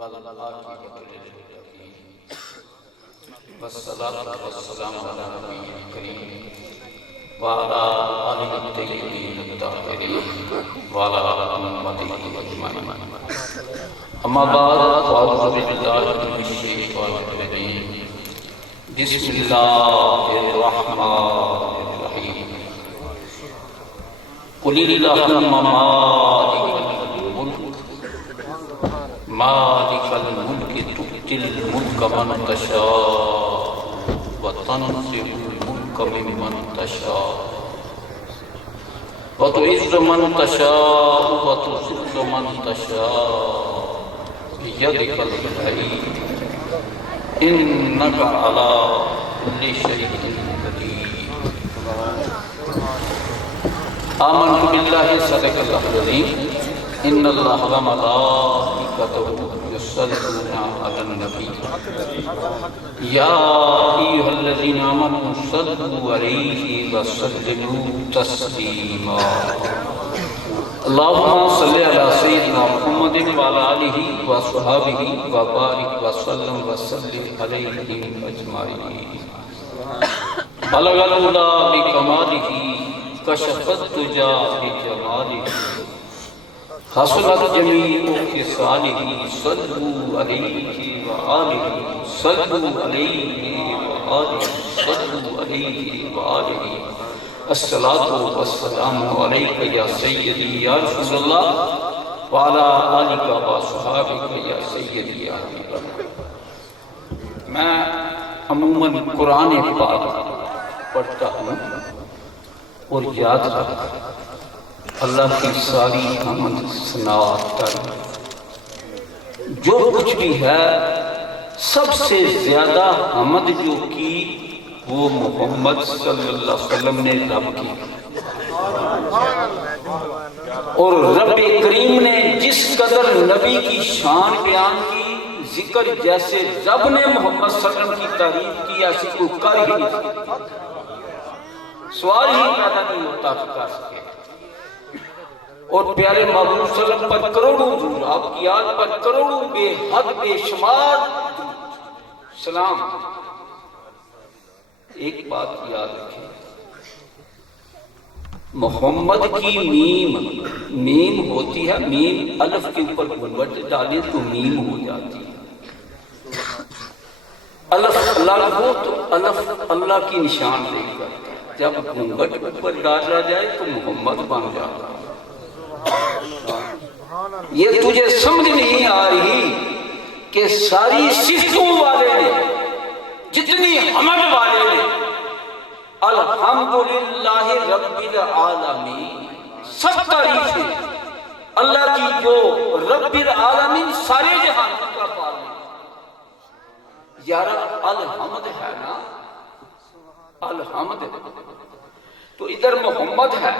والعاقبۃ للمتقین والصلاة والسلام علی نبی کریم وعلی آلہ الطیبین الطاہرین وعلی امتہ اجمعین اما بعد فاعوذ باللہ من الشیطان الرجیم بسم اللہ الرحمن الرحیم قل اللہم مالک الملک تؤتی الملک من تشاء وتنزع الملک ممن تشاء وتعز من تشاء وتذل من تشاء بيدك الخير إنك على كل شيء قدير آمنت بالله صدق الله العظيم إن الله وملائكته يصلون على النبي يا أيها الذين آمنوا صلوا عليه وسلموا تسليما اللهم صل على سيدنا محمد وعلى آله وصحبه وبارك وسلم وسلم عليهم أجمعين بلغ العلا بكماله كشف الدجى بجماله حسنت جمیع خصاله صلوا علیہ وآلہ صلوا علیہ وآلہ صلوا علیہ وآلہ الصلاة والسلام علیکہ یا سیدی یا رسول اللہ وعلا آلکہ وصحابکہ یا سیدی یا حبیب اللہ۔ میں عموماً قرآن پاک پڑھتا ہوں اور یاد رکھتا اللہ کی ساری حمد ثنا جو کچھ بھی ہے سب سے زیادہ حمد جو کی وہ محمد صلی اللہ علیہ وسلم نے رب کی اور رب کریم نے جس قدر نبی کی شان بیان کی ذکر جیسے رب نے محمد صلی اللہ علیہ وسلم کی تعریف کی ایسی کوئی کر ہی نہیں سکتا، سوال ہی پیدا نہیں ہوتا کہ کر سکے۔ اور پیارے محبوب صلی اللہ علیہ وسلم پر کروڑوں درود، آپ کی یاد پر کروڑوں بے حد بے شمار سلام۔ ایک بات یاد رکھیں، محمد کی میم ہوتی ہے، میم الف کے اوپر گھونگھٹ ڈالیں تو میم ہو جاتی ہے۔ الف اللہ ہو تو الف اللہ کی نشان دے کر، جب گھونگھٹ اوپر ڈالا جائے تو محمد بن جاتا ہے۔ یہ تجھے سمجھ نہیں آ رہی کہ ساری صفتوں والے نے، جتنی حمد والے نے، الحمدللہ رب العالمین، سب تعریفیں اللہ کی جو رب العالمین سارے جہان کا پالنے۔ یارا الحمد ہے نا، الحمد تو ادھر محمد ہے،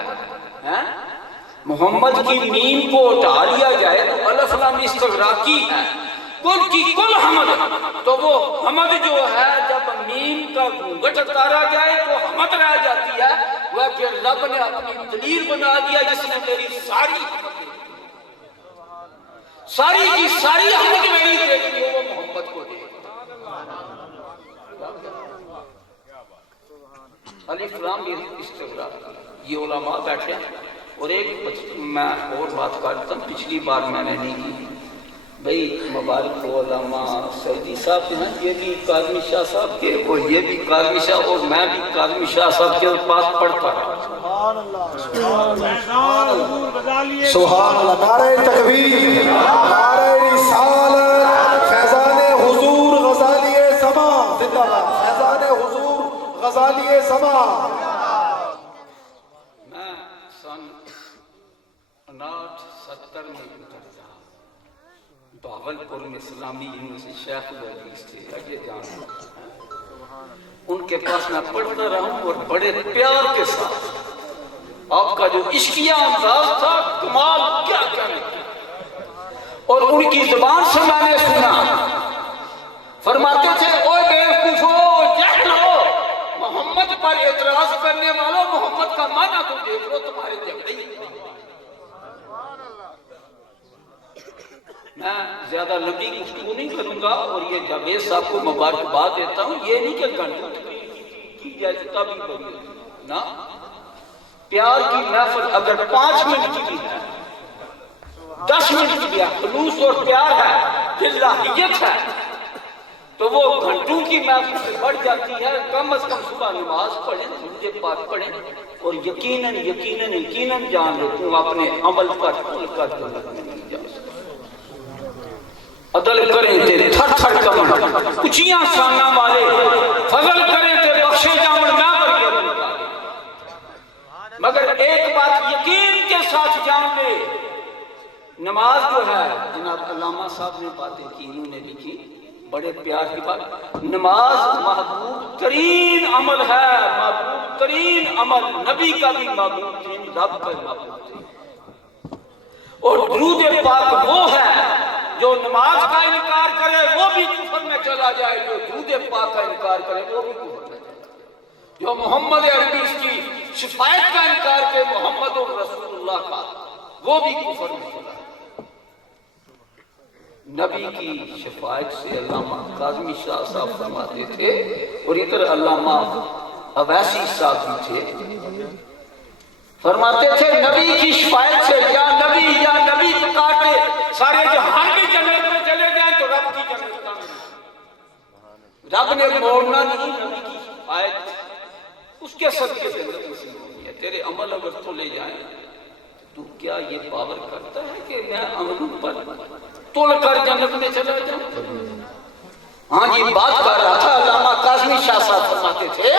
محمد کی میم کو ہٹا لیا جائے تو الف لام استغراقی ہے، کل کی کل حمد، تو وہ حمد جو ہے جب میم کا گھونگھٹ اتارا جائے تو حمد رہ جاتی ہے، وہ کہ رب نے اپنی دلیل بنا دیا جس نے میری ساری کی ساری حمد میری دیکھی وہ محمد کو دے۔ الف لام استغراقی، یہ علماء بیٹھے ہیں۔ اور ایک میں اور بات کرتا ہوں، پچھلی بار میں نے نہیں کی، بھئی مبارک علماء سعیدی صاحب ہیں، یہ بھی کاظمی شاہ صاحب کے، اور یہ بھی کاظمی شاہ، اور میں بھی کاظمی شاہ صاحب کے پاس پڑھتا رہا۔ سبحان اللہ، نعرہ تکبیر، نعرہ رسالت، فیضان حضور غزالی زمان زندہ باد، فیضان حضور غزالی زمان۔ میں سن 59-70 میں گزرتا، بہاولپور میں اسلامی یونیورسٹی شیخ الحدیث تھے، آگے جانا، ان کے پاس میں پڑھتا رہا ہوں اور بڑے پیار کے ساتھ آپ کا جو عشقیہ انداز تھا کمال کیا کہنے، اور ان کی زبان سے میں نے سنا، فرماتے تھے اوے بیوقوفو جہل ہو، محمد پر اعتراض کرنے والوں محمد کا معنی تو دیکھ لو، تمہارے جھگڑے ہی۔ میں زیادہ لمبی گفتگو نہیں کروں گا اور یہ جاوید صاحب کو مبارکباد دیتا ہوں. یہ نہیں کہ گھنٹوں کی جائے تب ہی بڑی نہ. پیار کی محفل اگر 5 منٹ کی بھی ہے 10 منٹ کی بھی ہے خلوص اور پیار ہے فلاحیت ہے تو وہ گھنٹوں کی محفل سے بڑھ جاتی ہے. کم از کم صبح نماز پڑھیں درود پاک پڑھیں اور یقیناً جان لے تم اپنے عمل پر عمل کر دو نہیں جا سکتا. عدل کریں تے تھر تھر کمن اچھیاں شانہ والے فضل کریں تے بخشے جامن نہ بریے مگر ایک بات یقین کے ساتھ جان لے نماز جو ہے جناب علامہ صاحب نے باتیں کی انہوں نے لکھی بڑے پیار کی بات. نماز محبوب ترین عمل ہے محبوب ترین عمل نبی کا بھی محبوب ترین رب کا محبوب ترین. اور درود پاک وہ ہے جو نماز کا انکار کرے وہ بھی کفر میں چلا جائے جو درود پاک کا انکار کرے وہ بھی کفر میں چلا جائے. جو محمد عربی کی شفاعت کا انکار کرے محمد رسول اللہ کا وہ بھی کفر میں چلا جائے. نبی کی شفاعت سے علامہ کاظمی شاہ صاحب فرماتے تھے اور ادھر علامہ اویسی صاحب بھی تھے فرماتے تھے نبی کی شفاعت سے یا نبی پکارتے سارے جہان کی جنت میں چلے جائیں تو رب کی جنت کا رب نے موڑنا نہیں. نبی کی شفاعت اس کے صدقے سے جنت نصیب ہوئی ہے. تیرے عمل اگر تو لے جائیں تو کیا یہ باور کرتا ہے کہ میں عملوں پر تول کر جنت میں چلا جاؤں؟ ہاں جی بات کر رہا تھا علامہ کاظمی شاہ صاحب فرماتے تھے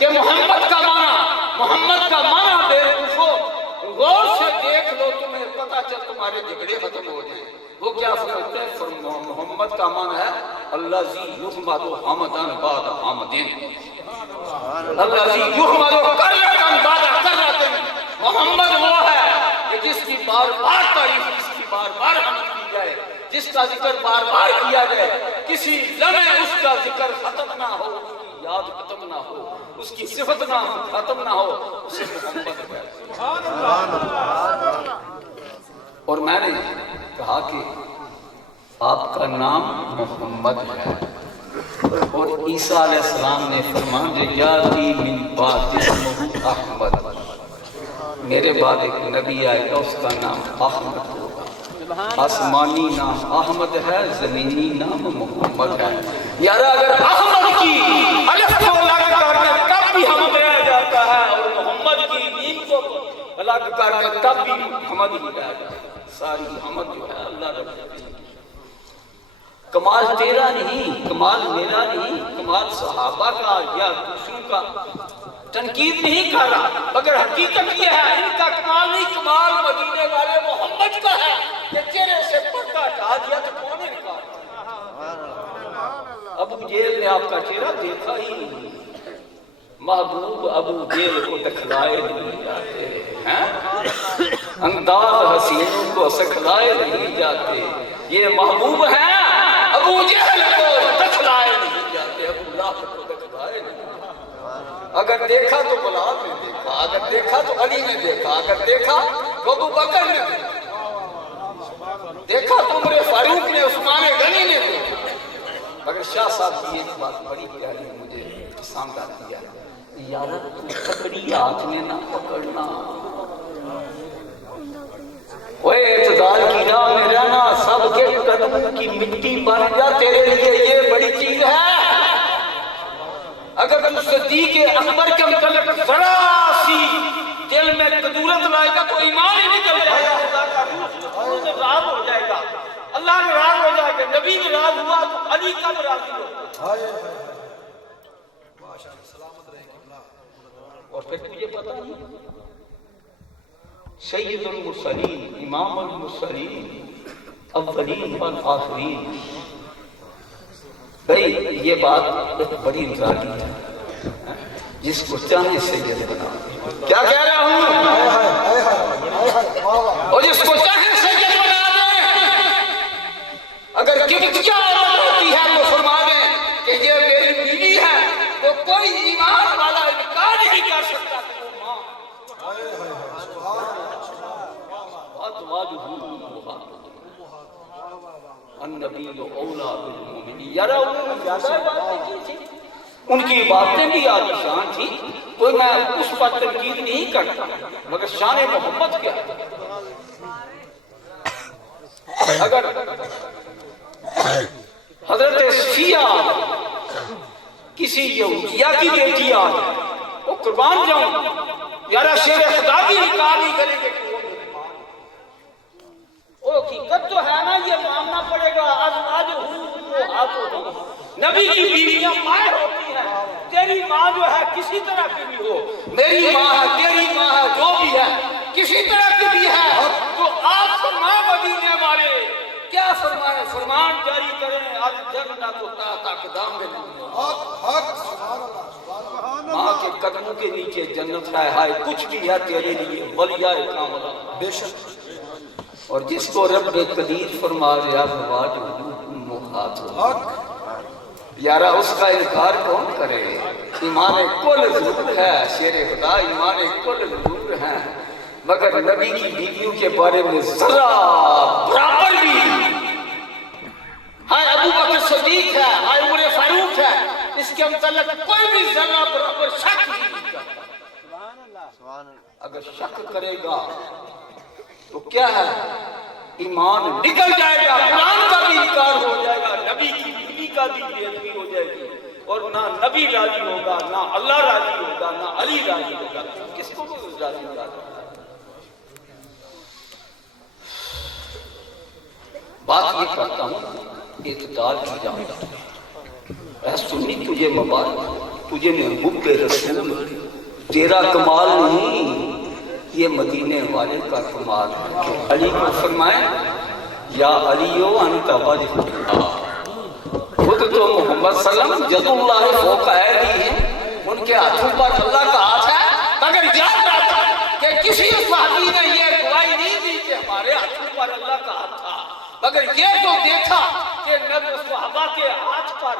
کہ محمد کا معنی بے وقوفو غور سے دیکھ لو تمہیں پتہ چل تمہارے جھگڑے ختم ہو جائیں. وہ کیا فرماتے ہیں محمد کا معنی ہے اللہ زی یحمد حمدن بعد حمدن اللہ زی یحمد کرتن بعد کرتن. محمد وہ ہے کہ جس کی بار بار تعریف جس کی بار بار حمد کی جائے جس کا ذکر بار بار کیا جائے کسی لمحے اس کا ذکر ختم نہ ہو اس کی یاد ختم نہ ہو اس کی صفت نہ ختم نہ ہو اسے محمد ہے. اور میں نے کہا کہ آپ کا نام محمد ہے اور عیسیٰ علیہ السلام نے فرمایا یاتی من بعد اسمہ احمد میرے بعد ایک نبی آئے گا اس کا نام احمد ہوگا. آسمانی نام احمد ہے زمینی نام محمد ہے. یار اگر احمد کی الف کو الگ کر کے تب بھی حمد رہ جاتا ہے اور محمد کی میم کو الگ کر کے تب بھی حمد ہی رہ جاتا ہے. ساری حمد جو ہے اللہ رب العالمین. کمال تیرا نہیں کمال میرا نہیں کمال صحابہ کا یا دوسروں کا تنقید نہیں کر رہا مگر حقیقت یہ ہے ان کا کمال نہیں کمال مدینے والے محمد کا ہے کہ چہرے سے پردہ ہٹا دیا تو کون ہے نکال. ابو جیل نے آپ کا چہرہ دیکھا ہی نہیں محبوب ابو جیل کو دکھلائے نہیں جاتے ہیں انداز حسینوں کو سکھلائے نہیں جاتے. یہ محبوب ہیں ابو جہل کو دکھلائے نہیں جاتے ابو لہب کو دکھلائے نہیں. اگر دیکھا تو بلال نے دیکھا اگر دیکھا تو علی نے دیکھا اگر دیکھا تو ابو بکر نے دیکھا تو عمر فاروق نے عثمان غنی نے دیکھا. مگر شاہ صاحب کی ایک بات بڑی پیاری مجھے پسند آتی ہے یار پکڑی ہاتھ میں نہ پکڑنا اوے اعتدال کی راہ میں رہنا سب کے قدم کی مٹی بن جا تیرے لیے یہ بڑی چیز ہے. اگر تو صدیق اکبر کے متعلق ذرا سی دل میں قدورت لائے گا تو ایمان ہی نکل جائے گا. اللہ سے راز ہو جائے گا اللہ نے راز ہو جائے گا. نبی نے راز ہوا تو علی کا راضی ہو. اور پھر تجھے پتا نہیں سید المرسلین امام المرسلین اولین والآخرین. بھئی یہ بات بڑی انسانی ہے جس کو چاہے سید بنا دے. کیا کہہ رہا ہوں اور جس کو چاہے سید بنا دے. اگر کیا ہوتی ہے تو فرما دیں کہ یہ میری بیوی ہے تو کوئی ایمان والا انکار نہیں کر سکتا کہ وہ ماں النبی اولا بالمؤمنین، یار انہوں نے زیادہ باتیں کی تھی، ان کی باتیں بھی عالی شان تھی، کوئی میں اس پر تنقید نہیں کرتا، مگر شان محمد کیا ہے؟ اگر حضرت صفیہ کسی یہودیہ کی بیٹی آ وہ قربان جاؤں، یارا شیر خدا کی نکاح نہیں کریں گے کہ وہ میری ماں ہے۔ وہ حقیقت تو ہے نا، یہ ماننا پڑے گا۔ آج نبی کی بیویاں مائیں ہوتی ہیں، تیری ماں جو ہے کسی طرح کی بھی ہو، میری ماں ہے، تیری ماں ہے، جو بھی ہے کسی طرح کی بھی ہے، تو آپ فرمائے مدینے والے کیا فرمائے؟ فرمان جاری کریں الجنت تحت اقدامنا، ماں کے قدموں کے نیچے جنت ہے، ہائے کچھ بھی ہے تیرے لیے ولیہ کاملہ بے شک۔ اور جس کو رب قدیر فرما رہا فواد یارا اس کا انکار کون کرے؟ ایمان کل ضرور ہے شیر خدا، ایمان کل ضرور ہے، مگر نبی کی بیویوں کے بارے میں ذرا برابر بھی، ہائے ابو بکر صدیق ہے، ہائے عمر فاروق ہے، اس کے متعلق کوئی بھی ذرا برابر شک نہیں کرتا۔ اگر شک کرے گا تو کیا ہے؟ ایمان نکل جائے گا، قرآن کا بھی انکار ہو جائے گا، نبی کی بیوی کا بھی بے ادبی ہو جائے گی، اور نہ نبی راضی ہوگا، نہ اللہ راضی ہوگا، نہ علی راضی ہوگا، کس کو راضی ہوگا؟ بات یہ کرتا ہوں اعتدال کی جانب، اے سنی تجھے مبارک، تجھے محبوب رسول، تیرا کمال نہیں یہ مدینے والے کا کمال ہے۔ علی کو فرمائے یا علیو انت وجہ اللہ، خود تو محمد صلی اللہ علیہ وسلم جد اللہ فوق ایدی ہیں، ان کے ہاتھوں پر اللہ کا ہاتھ ہے، مگر یاد رکھا کہ کسی صحابی نے یہ گواہی نہیں دی کہ ہمارے ہاتھوں پر اللہ کا ہاتھ تھا، مگر یہ تو دیکھا کہ نبی صحابہ کے ہاتھ پر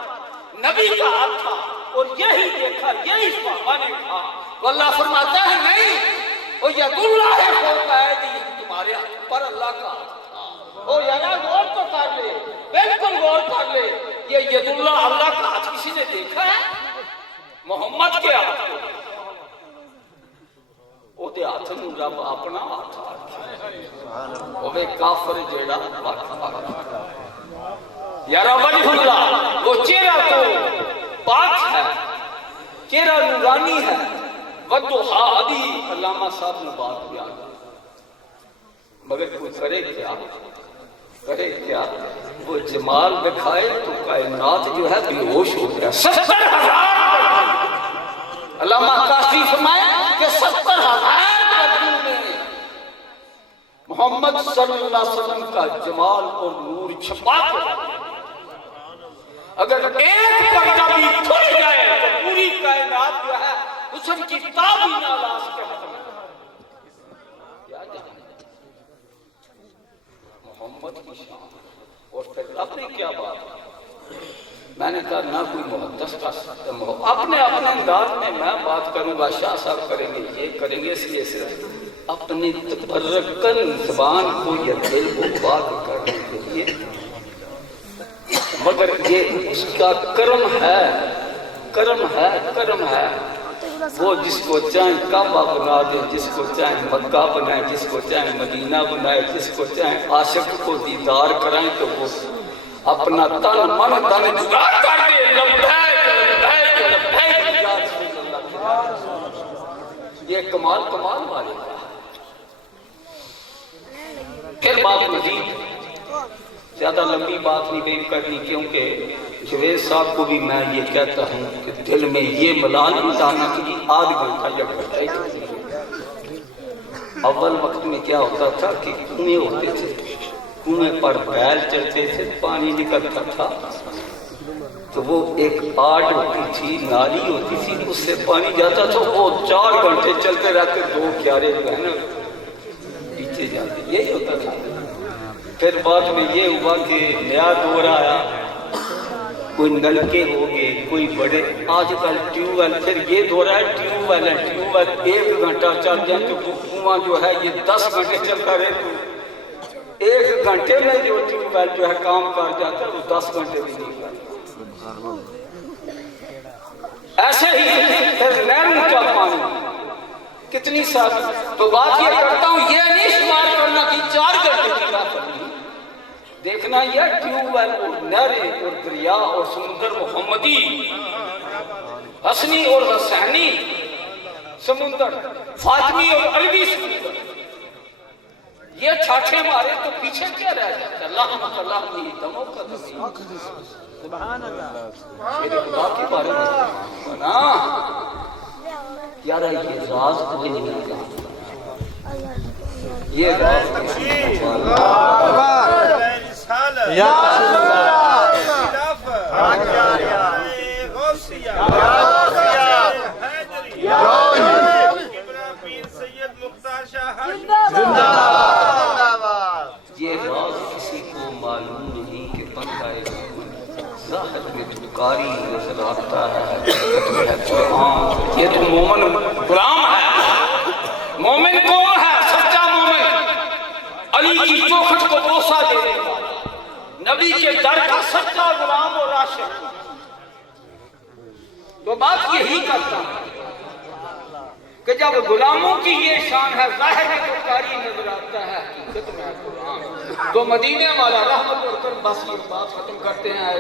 نبی کا ہاتھ تھا، اور یہی دیکھا، یہی صحابہ نے کہا۔ واللہ فرماتا ہے نہیں، وہ ید اللہ فوق ایدی، تمہارے ہاتھ پر اللہ کا ہاتھ تھا۔ اور یارا غور تو کر لے، بالکل غور کر لے، یہ ید اللہ اللہ کا ہاتھ کسی نے دیکھا ہے؟ محمد کے ہاتھ کو وہ دے ہاتھ نوں رب اپنا ہاتھ آکھے، وہ کافر جیڑا وقت یارا وجہ اللہ، وہ چہرہ تو پاک ہے، چہرہ نورانی ہے، وَدُّحَا ابھی علامہ صاحب نے بات بیان کی، مگر کوئی کرے کیا؟ کرے کیا؟ وہ جمال دکھائے تو کائنات جو ہے بے ہوش ہو گیا۔ 70,000 علامہ کاشفی فرمایا کہ 70,000 مردوں میں محمد صلی اللہ علیہ وسلم کا جمال اور نور چھپا کر، اگر ایک پردہ بھی کھل جائے تو پوری کائنات جو ہے حسن کی تابینہ لاس کے ختم ہے۔ کیا جانے محمد کی شان، اور پھر اپنے کیا بات؟ میں نے کہا نہ کوئی محدث کا ستم ہو، اپنے انداز میں میں بات کروں گا، شاہ صاحب کریں گے، یہ کریں گے، اس لیے صرف اپنی تبرکن زبان کو یا دل کو پاک کرنے کے لیے، مگر یہ اس کا کرم ہے، کرم ہے، کرم ہے۔ وہ جس کو چاہیں کعبہ بنا دے، جس کو چاہیں مکہ بنائے، جس کو چاہیں مدینہ بنائے، جس کو چاہیں عاشق کو دیدار کرائیں، تو وہ اپنا تن من دن جدا کر دے، لبیک لبیک لبیک یا رسول اللہ۔ یہ کمال والے کا ہے۔ پھر بات مزید زیادہ لمبی بات نہیں بیان کرنی، کیونکہ جوید صاحب کو بھی میں یہ کہتا ہوں کہ دل میں یہ ملال لانا کہ آدھ گھنٹہ یا گھنٹہ ہی۔ اول وقت میں کیا ہوتا تھا کہ کنویں ہوتے تھے، کنویں پر بیل چلتے تھے، پانی نکلتا تھا، تو وہ ایک آڑ ہوتی تھی، نالی ہوتی تھی، اس سے پانی جاتا تھا، وہ 4 گھنٹے چلتے رہتے، 2 کیارے جو ہے نا پیچھے جاتے، یہی ہوتا تھا۔ پھر بعد میں یہ ہوا کہ نیا دور آیا، کوئی نلکے ہو گئے، کوئی بڑے، آج کل ٹیوب ویل، پھر یہ دور ہے ٹیوب ویل ہے، ٹیوب ویل 1 گھنٹہ چل جائے تو کنواں جو ہے یہ 10 گھنٹے چلتا رہے، تو 1 گھنٹے میں جو ٹیوب ویل جو ہے کام کر جاتا ہے وہ 10 گھنٹے بھی نہیں کرتا. ایسے ہی پھر نہروں کا پانی کتنی سال. تو بات یہ کرتا ہوں یہ نہیں شمار کرنا کہ 4 گھنٹے کی بات کرنی. دیکھنا یہ ٹیوب ویل اور نہریں اور دریا اور سمندر محمدی حسنی اور حسینی سمندر فاطمی اور عربی سمندر یہ چھاٹے مارے تو پیچھے کیا رہ جاتا ہے. اللہ اللہ نہیں دموں کا دمی سبحان اللہ. میرے خدا کے بارے میں نا یار یہ راز کوئی نہیں کہا. یہ راز یا یہ راز کسی کو معلوم نہیں کہ بندہ ظاہر میں تو کاری نظر آتا ہے. یہ تو مومن غلام ہے. مومن کون ہے؟ سچا مومن علی کی چوکھٹ کو بوسہ دینے والا نبی کے در کا سچا غلام اور عاشق. تو بات یہی کرتا ہے کہ جب غلاموں کی یہ شان ہے ظاہر میں تو کاری نظر آتا ہے حقیقت میں قرآن. تو مدینے والا رحمت اور کرم بس یہ بات ختم کرتے ہیں.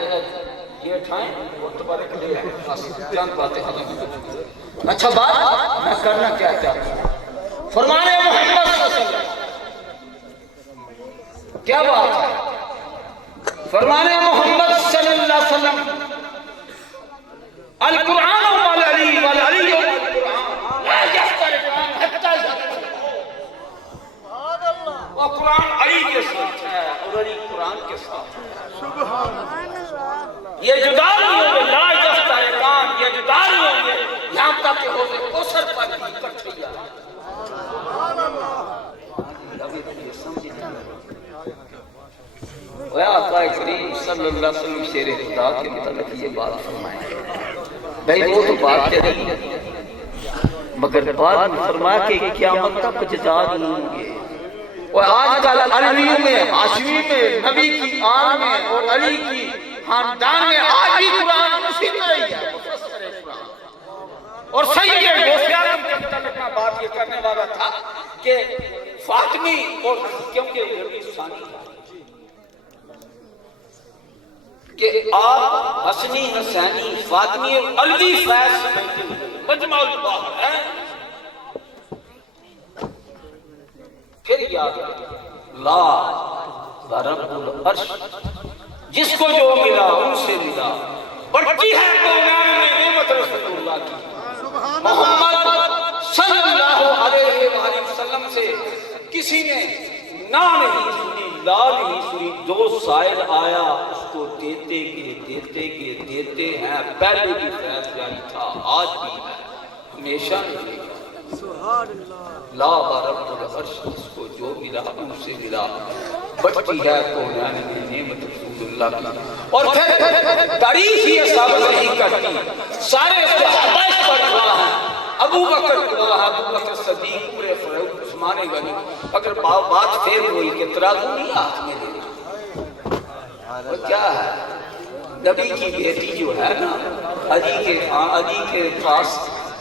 یہ اٹھائیں اور تبارک لے آئیں بس چند باتیں ختم. اچھا بات میں کرنا کیا چاہتا ہوں فرمانے محمد صلی اللہ علیہ وسلم کیا بات ہے. فرمانے محمد صلی اللہ علیہ وسلم القرآن والعلی والعلی والقرآن لا یفترقان حتی وہ قرآن علی کے ساتھ ہے اور علی قرآن کے ساتھ ہے. یہ جدا نہیں ہوں گے لا یفترقان یہ جدا نہیں ہوں گے یہاں تک کہ حوض کوثر پر بھی اکٹھے آئے. آقا کریم صلی اللہ علیہ وسلم شیر خدا کے متعلق یہ بات فرمائیں. بھئی وہ تو بات ہے مگر بعد میں فرمایا کہ قیامت تک جزا نہیں ہوں گے. اور آج کل علویوں میں ہاشمی میں نبی کی آن میں اور علی کی خاندان میں آج بھی قرآن اسی طرح ہی ہے. اور سید غوث اعظم کے متعلق میں بات یہ کرنے والا تھا کہ فاطمی اور کیونکہ یہ ثانی ہے کہ آپ حسنی حسینی فاطمی علوی فیض سمجھتے ہوئے مجمع البحر ہے. پھر یاد لا رب العرش جس کو جو ملا ان سے ملا. بڑھتی ہے کونین میں نعمت رسول اللہ کی. محمد صلی اللہ علیہ وآلہ وسلم سے کسی نے نہ نہیں سنی لا نہیں سنی. جو سائل آیا اس کو دیتے ہیں. پہلے بھی فیض جاری تھا آج بھی ہے ہمیشہ ملے گا. لا رب العرش جس کو جو ملا ان سے ملا. بڑھتی ہے کونین میں نعمت رسول اللہ کی. اور پھر تعریف یہ ثابت نہیں کرتی سارے صحابہ اس پر گواہ ہیں. ابو بکر گواہ ہے ابو بکر صدیق عمر فاروق عثمان غنی. اگر بات پھر ہوئی کہ ترازو نہیں ہاتھ میں دے وہ کیا ہے نبی کی بیٹی جو ہے نا علی کے پاس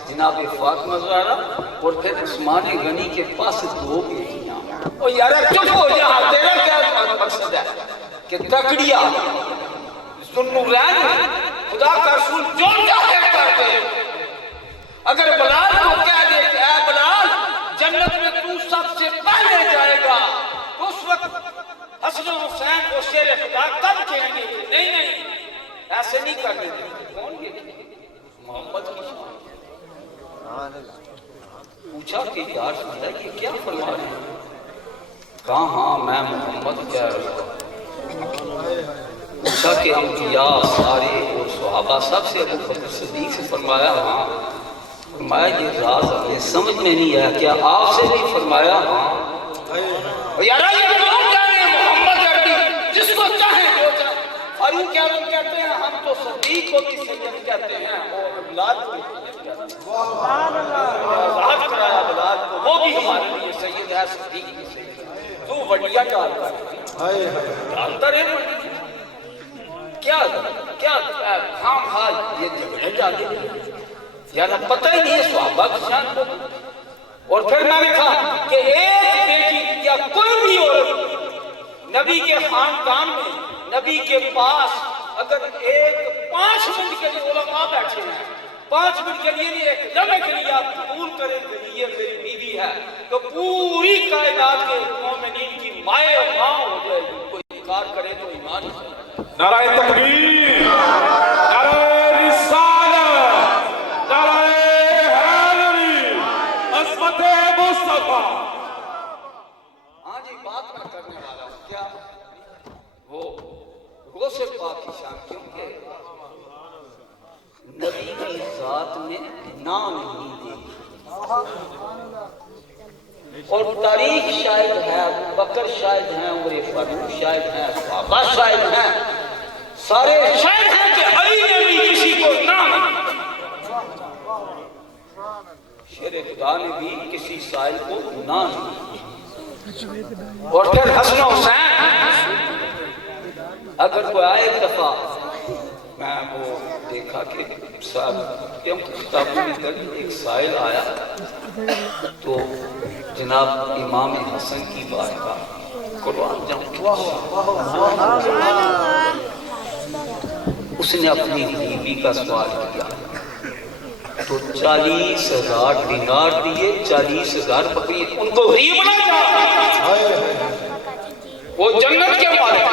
جناب فاطمہ زہرا اور پھر عثمان غنی کے پاس 2 بیٹیاں. اور یار چپ ہو جا تیرا کیا مقصد ہے کہ تکڑیا ذوالنورین خدا کا رسول جو چاہے کر دے. اگر بلال کو کہہ دے کہ اے بلال جنت میں تو سب سے پہلے جائے گا اس وقت حسن و حسین کو شیر خدا کب کہیں گے نہیں ایسے نہیں کرنے دیں. کون یہ محمد کی شان. پوچھا کہ یار سنتا یہ کیا فرما رہے ہیں. کہاں ہاں میں محمد کہہ رہا ہوں. پوچھا کہ انبیاء سارے اور صحابہ سب سے ابو بکر صدیق سے فرمایا ہاں. فرمایا یہ راز یہ سمجھ میں نہیں آیا کیا آپ سے بھی فرمایا ہاں. یار یہ کون جانے محمد عربی جس کو چاہیں جو چاہیں. فاروق اعظم کہتے ہیں ہم تو صدیق کو بھی سید کہتے ہیں اور بلال کو بھی سید کہتے ہیں. آزاد کرایا بلال کو وہ بھی ہمارے لیے سید ہے صدیق بھی سید ہے. تو وڈیا ڈال کر ڈالتا رہے کیا کیا ہاں ہاں یہ جھگڑے ڈالے یار پتہ ہی نہیں ہے صحابہ کی شان کو. اور پھر میں نے کہا کہ ایک بیٹی یا کوئی بھی عورت نبی کے خاندان میں نبی کے پاس اگر ایک 5 منٹ کے لیے علماء بیٹھے ہیں 5 منٹ کے لیے نہیں ایک لمحے کے لیے آپ قبول کریں کہ یہ میری بیوی ہے تو پوری کائنات کے مومنین کی مائیں اور ماں ہو جائے گی. کوئی انکار کرے تو ایمان ہی. نعرہ تکبیر، نعرہ رسالت، نعرہ حیدری، عظمت مصطفیٰ. ہاں جی بات میں کرنے والا ہوں کیا وہ غوث پاک کی شان کیونکہ نبی کی ذات میں نام نہیں دی اور تاریخ شاید ہے ابو بکر شاید ہیں عمر فاروق شاید ہیں صحابہ شاید ہیں سارے شاید ہیں کہ علی نے بھی کسی کو نام شیر خدا نے بھی کسی سائل کو نام اور پھر حسن و حسین اگر کوئی آئے ایک دفعہ میں وہ دیکھا کہ صاحب کتابوں میں تک ایک سائل آیا تو جناب امام حسن کی بارگاہ قربان جاؤں اس نے اپنی بیوی کا سوال کیا تو 40,000 دینار دیے 40,000 بکری ان کو غریب نہ جا وہ جنت کے مالک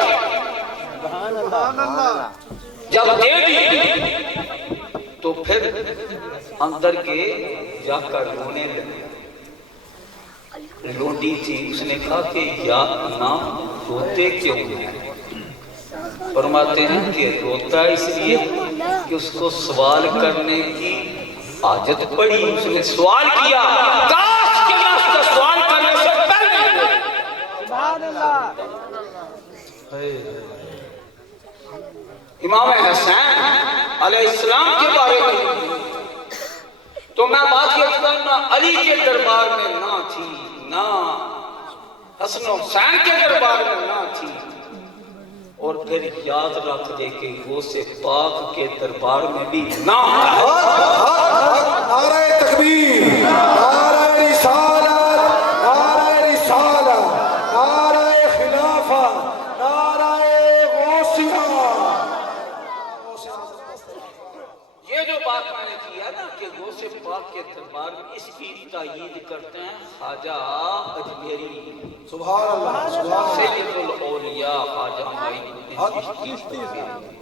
جب دے دی تو پھر اندر کے جا کر رونے لگے. لونڈی تھی اس نے کہا کہ یا نام روتے کیوں ہیں؟ فرماتے ہیں کہ روتا اس لیے کہ اس کو سوال کرنے کی حاجت پڑی. اس نے سوال کیا کاش کہ میں اس کا سوال کرنے سے پہلے سبحان اللہ. امام حسین علیہ السلام کے بارے میں تو میں بات یہ کرنا علی کے دربار میں نہ تھی نہ حسن و حسین کے دربار میں نہ تھی اور پھر یاد رکھ دے کہ وہ سے پاک کے دربار میں بھی نہ. نعرہ تکبیر، نعرہ رسالت، نعرہ رسالت، نعرہ خلافہ، نعرہ غوثیہ. یہ جو بات میں نے کی ہے نا کہ غوث پاک کے دربار میں اس کی تائید کرتے ہیں خواجہ اجمیری سبحان اللہ، سبحان اللہ. سید الاولیاء خواجہ معین الدین چشتی.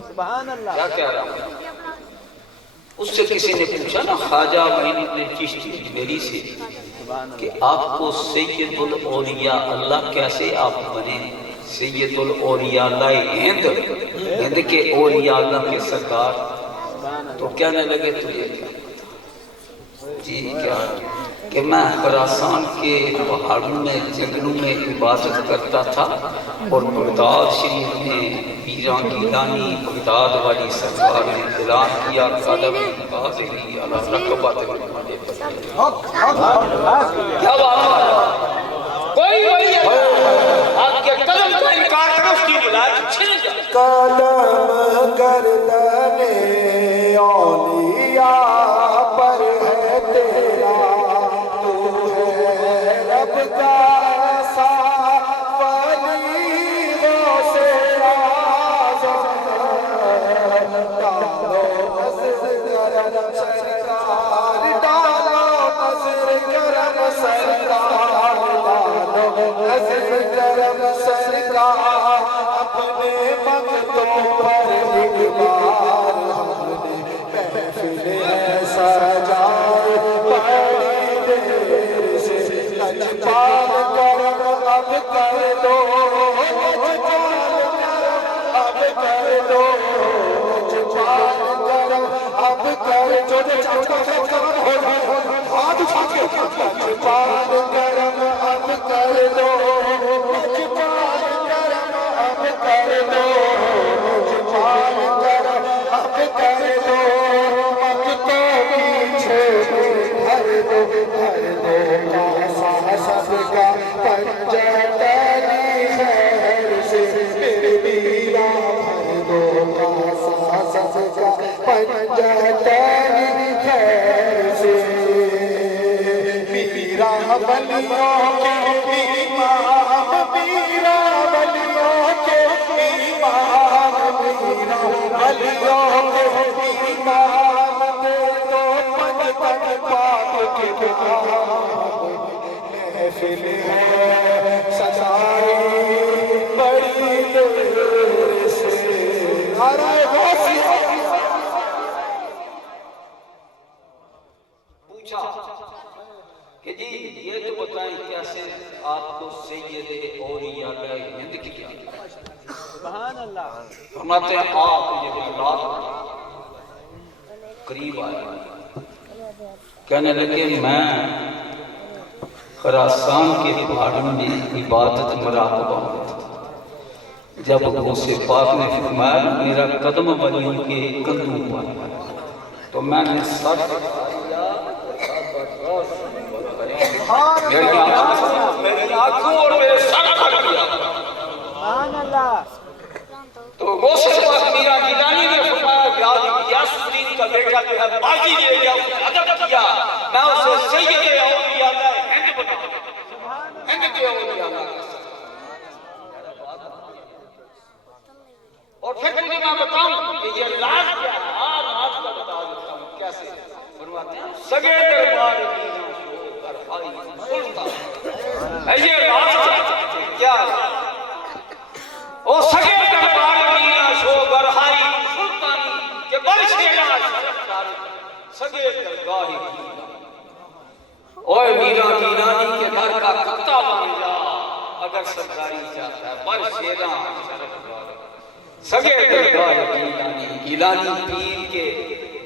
سبحان اللہ. کیا کہہ رہا ہوں اس سے کسی نے پوچھا نا خواجہ معین الدین چشتی اجمیری سے کہ آپ کو سید الاولیاء اللہ کیسے آپ بنے؟ سید الاولیاء اللہ ہند کے اولیاء اللہ کے سرکار. تو کہنے لگے تجھے کیا جی کیا کہ میں خراسان کے پہاڑوں میں جنگلوں میں عبادت کرتا تھا اور بغداد شریف میں پیران گیلانی بغداد والی سرکار نے اعلان کیا قدم بازی علی رکبت کیا بات ہے کوئی ولی آپ کے قدم کا انکار کرو اس کی ولایت چھن جائے. قدم گردن اولیاء پر ہے تیرا تو ہے رب کا ایسا ولی غوث اعظم. ڈالو نظر کرم سرکار، ڈالو نظر کرم سرکار، ڈالو نظر کرم سرکار. اپنے مقتوں پر ایک بار ہم نے محفل ایسا جائے بڑی دیر سے لجپال کرم اب کر دو، لجپال کرم اب کر دو، لجپال کرم اب کر دو. ہاتھ اٹھا کے لجپال کرم اب کر دو، لجپال کرم اب کر دو، لجپال کرم اب کر دو. مقتوں پیچھے بھر دو، بھر دو ایسا سب کا پنجہ تیری خیر سے بن جاتا ہے خیر سے میرا ولیوں کے امام میرا ولیوں کے امام میرا ولیوں کے امام تو پنج پنج پاک کے محفل ہے سجائی بڑی دیر سے پوچھا کہ جی یہ تو بتائیں کیسے آپ کو سید اولیاء ہند کی کیا سبحان اللہ فرماتے ہیں آپ یہ رات قریب آئے کہنے لگے میں خراسان کے پہاڑوں میں عبادت مراقبہ ہوتا جب غوث پاک نے فرمایا میرا قدم ولیوں کے کندھوں پر تو میں نے سر میری آنکھوں اور میرے سر کھڑ کیا سبحان اللہ تو غوث پاک میرا گیلانی نے فرمایا کہ آج یاسرین کا بیٹا جو ہے بازی لے گیا اس نے ادب کیا میں اسے سید اولیاء ہند بناؤں ہند کے اولیاء اور پھر تمہیں میں بتاؤں کہ یہ لاز کیا ہے آج کا بتا دیتا ہوں کیسے فرماتے ہیں سگے دربار کی برفائی سلطان یہ لاز کیا ہے او سگے دربار کی شو برہائی سلطانی کہ برشینا سگے درگاہی اوے میرا گیلانی کے گھر کا کتا بن جا اگر سرکاری چاہتا ہے برشینا سگے درگاہ گیلانی پیر کے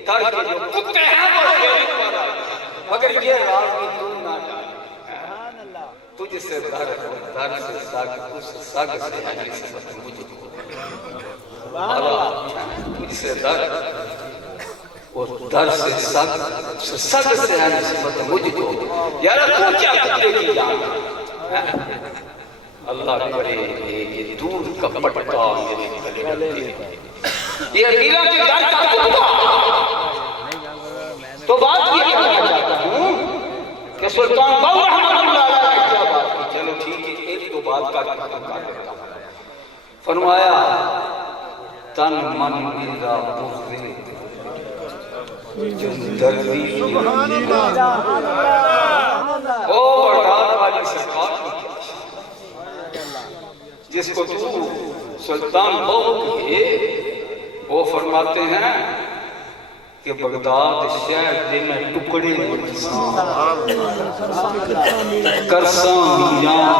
در کے جو کتے ہیں وہ شیرے پر آئے مگر یہ راز میں تم نہ جائے تجھ سے در سے ساگ اس ساگ سے ہے نسبت مجھ کو تجھ سے در اور در سے ساگ سے ہے نسبت مجھ کو یار تو کیا کتے کی جان اللہ کرے یہ دور کا پٹکا میرے گلے میں یہ میرا کے در کا پٹکا تو بات یہ کہنا چاہتا ہوں کہ سلطان باو رحمت اللہ علیہ نے کیا بات کی چلو ٹھیک ہے ایک دو بات کا ختم کر دیتا ہوں فرمایا تن من میرا بغض جن درویش او بردار والی سرکار کی جس کو تو سلطان باو کہے وہ فرماتے ہیں کہ بغداد شہر دے میں ٹکڑے کرساں میاں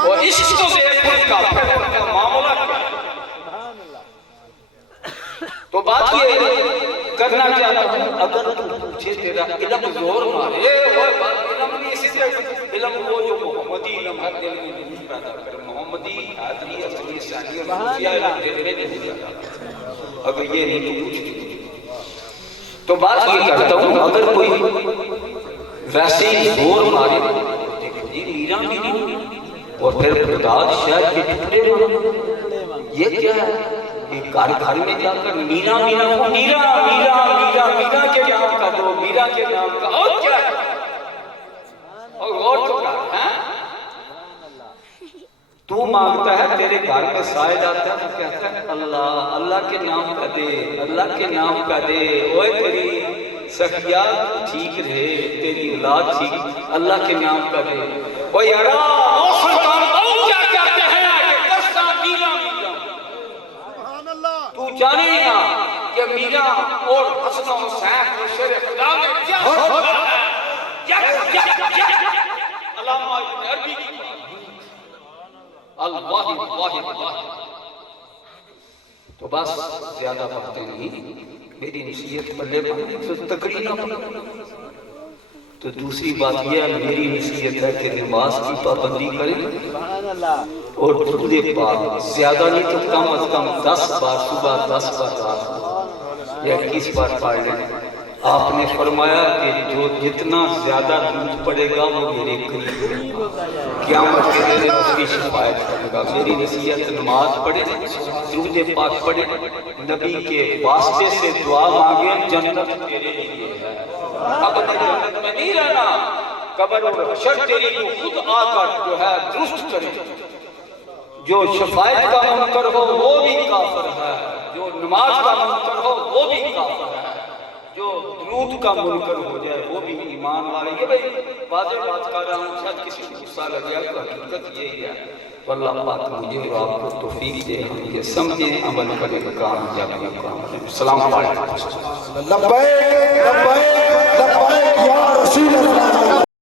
اور عشق تو دیکھ کا پھر کا معاملہ کیا تو بات یہ کرنا چاہتا ہوں اگر تو پوچھے تیرا علم زور مارے علم نہیں اسی طرح علم وہ جو محمدی علم ہر دل میں نہیں پیدا کر محمدی حاضری اصلی ثانی اور دوسیا علم دیکھنے نہیں جاتا اگر یہ نہیں تو کچھ تو بات یہ کرتا ہوں اگر کوئی ویسے ہی زور مارے دیکھیں میرا بھی نہیں اور پھر بغداد شہر کے ٹکڑے مانگے یہ کیا ہے یہ گھر میں جا کر میرا کے نام کا دو میرا کے نام کا اور کیا ہے اور غور تو کر تو مانگتا ہے تیرے گھر میں سائے جاتا ہے تو کہتا ہے اللہ اللہ کے نام کا دے اللہ کے نام کا دے اوے تیری سخیات ٹھیک رہے تیری اولاد ٹھیک اللہ کے نام کا دے اوے یارا او سلطان او کیا کہتے ہیں کہ کرسا میرا سبحان اللہ تو جانے نا کہ میرا اور حسن و حسین اور شیر خدا میں کیا علامہ ابن عربی کی الواحد واحد تو بس زیادہ باتیں نہیں میری نصیحت پلے پڑھنے تو تکڑی نہ پڑھنے تو دوسری بات یہ ہے میری نصیحت ہے کہ نماز کی پابندی کریں اور درود پاک زیادہ نہیں تو کم از کم 10 بار صبح 10 بار رات یا 21 بار پڑھ لیں آپ نے فرمایا کہ جو جتنا زیادہ دودھ پڑے گا وہ میرے قریب ہوگا، قیامت کے دن اس کی شفاعت کرے گا۔ میری نصیحت نماز پڑھے، درود پاک پڑھے، نبی کے واسطے سے دعا مانگے، جنت تیرے لیے ہے۔ اب جنت میں نہیں رہنا، قبر اور حشر تیری کو خود آ کر جو ہے درست کرے۔ جو شفاعت کا منکر ہو وہ بھی کافر ہے، جو نماز کا منکر ہو وہ بھی کافر ہے، جو درود کا منکر ہو جائے وہ بھی ایمان والے۔ یہ بھئی واضح بات کر رہا ہوں، شاید کسی کو غصہ لگ جائے تو حقیقت یہی ہے۔ واللہ پاک مجھے اور آپ کو توفیق دے، ہم یہ سمجھیں، عمل کریں، کامیابی کریں۔ السلام علیکم۔ لبیک لبیک لبیک یا رسول اللہ